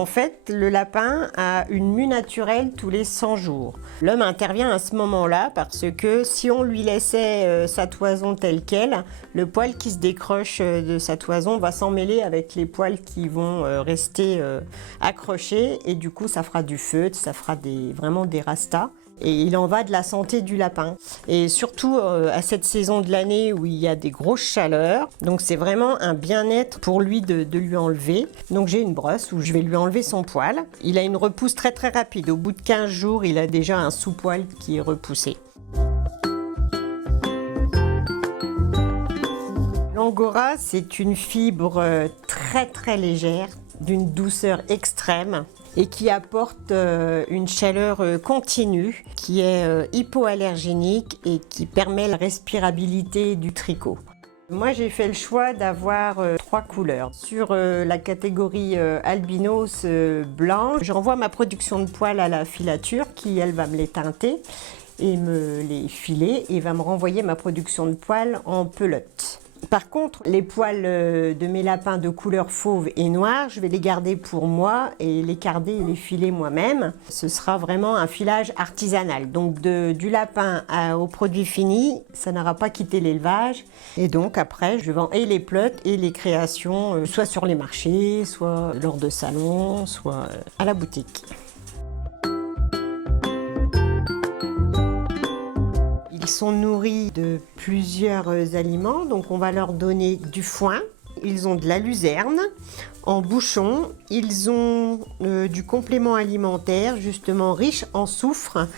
En fait, le lapin a une mue naturelle tous les 100 jours. L'homme intervient à ce moment-là parce que si on lui laissait sa toison telle qu'elle, le poil qui se décroche de sa toison va s'emmêler avec les poils qui vont rester accrochés et du coup ça fera du feutre, ça fera vraiment des rastas. Et il en va de la santé du lapin. Et surtout à cette saison de l'année où il y a des grosses chaleurs. Donc c'est vraiment un bien-être pour lui de lui enlever. Donc j'ai une brosse où je vais lui enlever son poil. Il a une repousse très très rapide. Au bout de 15 jours, il a déjà un sous-poil qui est repoussé. L'angora, c'est une fibre très très légère, d'une douceur extrême et qui apporte une chaleur continue, qui est hypoallergénique et qui permet la respirabilité du tricot. Moi, j'ai fait le choix d'avoir 3 couleurs. Sur la catégorie albinos blanc, j'envoie ma production de poils à la filature qui, elle, va me les teinter et me les filer et va me renvoyer ma production de poils en pelote. Par contre, les poils de mes lapins de couleur fauve et noire, je vais les garder pour moi et les carder et les filer moi-même. Ce sera vraiment un filage artisanal. Donc du lapin au produit fini, ça n'aura pas quitté l'élevage. Et donc après, je vends et les pelotes et les créations, soit sur les marchés, soit lors de salons, soit à la boutique. Ils sont nourris de plusieurs aliments, donc on va leur donner du foin. Ils ont de la luzerne en bouchon. Ils ont du complément alimentaire justement riche en soufre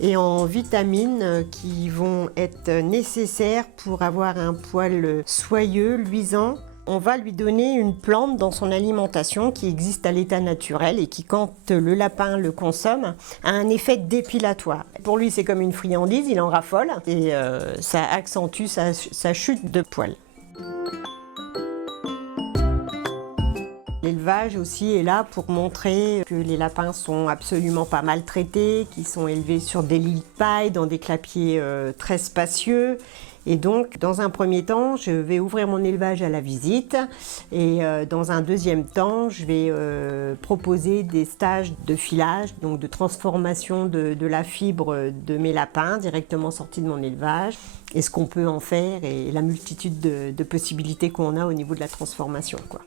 et en vitamines qui vont être nécessaires pour avoir un poil soyeux, luisant. On va lui donner une plante dans son alimentation qui existe à l'état naturel et qui, quand le lapin le consomme, a un effet dépilatoire. Pour lui, c'est comme une friandise, il en raffole et ça accentue sa chute de poils. L'élevage aussi est là pour montrer que les lapins sont absolument pas maltraités, qu'ils sont élevés sur des lits de paille, dans des clapiers très spacieux. Et donc, dans un premier temps, je vais ouvrir mon élevage à la visite et dans un deuxième temps, je vais proposer des stages de filage, donc de transformation de la fibre de mes lapins directement sortis de mon élevage et ce qu'on peut en faire et la multitude de possibilités qu'on a au niveau de la transformation, quoi.